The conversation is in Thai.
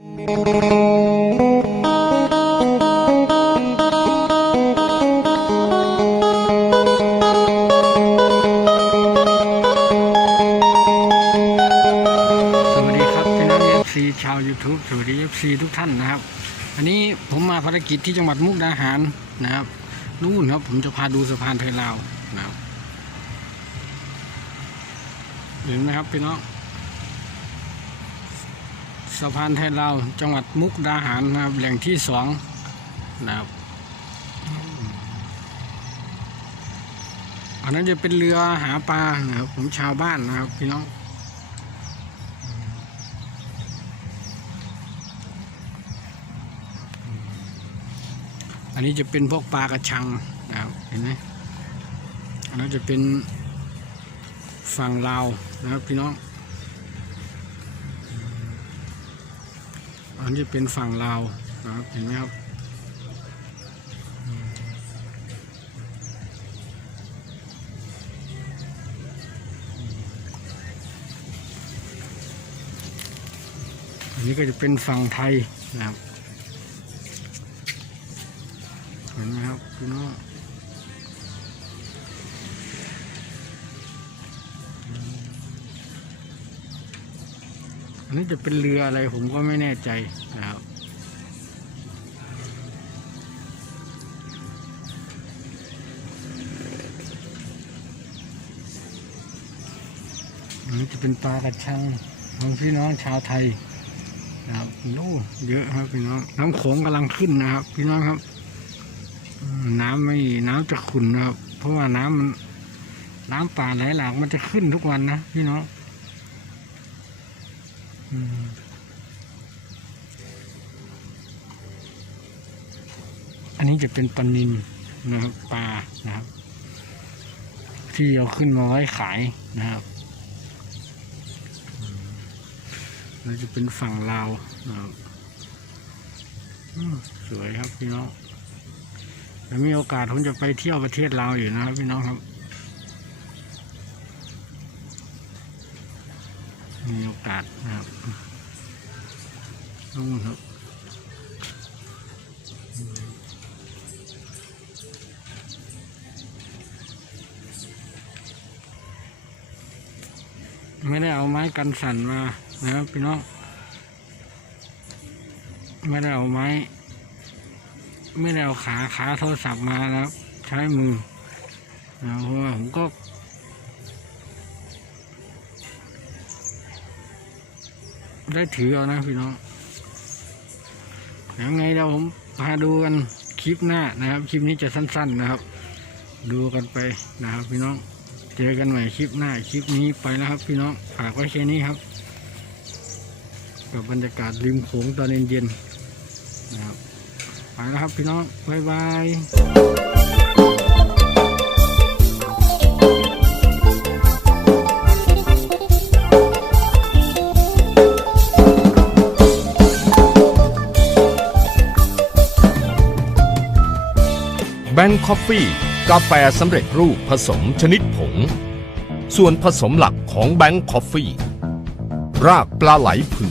สวัสดีครับพี่น้องเอฟซีชาว YouTube สวัสดีเอฟซีทุกท่านนะครับ อันนี้ผมมาภารกิจที่จังหวัดมุกดาหารนะครับนู่นครับผมจะพาดูสะพานไทยลาวนะครับเห็นไหมครับพี่น้อง สะพานไทยลาวจังหวัดมุกดาหารนะครับแหล่งที่สองนะครับอันนั้นจะเป็นเรือหาปลานะครับผมชาวบ้านนะครับพี่น้องอันนี้จะเป็นพวกปลากระชังนะครับเห็นไหมอันนั้นจะเป็นฝั่งลาวนะครับพี่น้อง อันนี้เป็นฝั่งลาวนะครับเห็นไหมครับอันนี้ก็จะเป็นฝั่งไทยนะครับเห็นไหมครับพี่น้อง อันนี้จะเป็นเรืออะไรผมก็ไม่แน่ใจนะครับ อันนี้จะเป็นปลากระชังของพี่น้องชาวไทยนะครับโอ้เยอะครับพี่น้อง น้ำโขงกำลังขึ้นนะครับ พี่น้องครับ น้ำไม่น้ำจะขุ่นนะครับ เพราะว่าน้ำมันน้ำป่าไหลหลากมันจะขึ้นทุกวันนะพี่น้อง อันนี้จะเป็นปลานินนะครับปลานะครับ ที่เอาขึ้นมาไว้ขายนะครับแล้วจะเป็นฝั่งลาวนะครับสวยครับพี่น้องถ้ามีโอกาสผมจะไปเที่ยวประเทศลาวอยู่นะครับพี่น้องครับ มีโอกาสนะครับนู่นครับไม่ได้เอาไม้กันสั่นมานะครับพี่น้องไม่ได้เอาไม้ ไม่ได้เอาขาขาโทรศัพท์มานะครับใช้มือนะเพราะว่าผมก็ ได้ถือเอานะพี่น้องยังไงเราผมพาดูกันคลิปหน้านะครับ คลิปนี้จะสั้น ๆนะครับ ดูกันไปนะครับ พี่น้อง เจอกันใหม่คลิปหน้าคลิปนี้ไปแล้วครับ พี่น้องฝากไว้แค่นี้ครับ กับบรรยากาศริมโขงตอนเย็นๆนะครับไปแล้วครับพี่น้องบ๊ายบาย บงคอฟฟี่กาแฟสำเร็จรูปผสมชนิดผง ส่วนผสมหลักของแบงคอฟฟี่ รากปลาไหลเผือก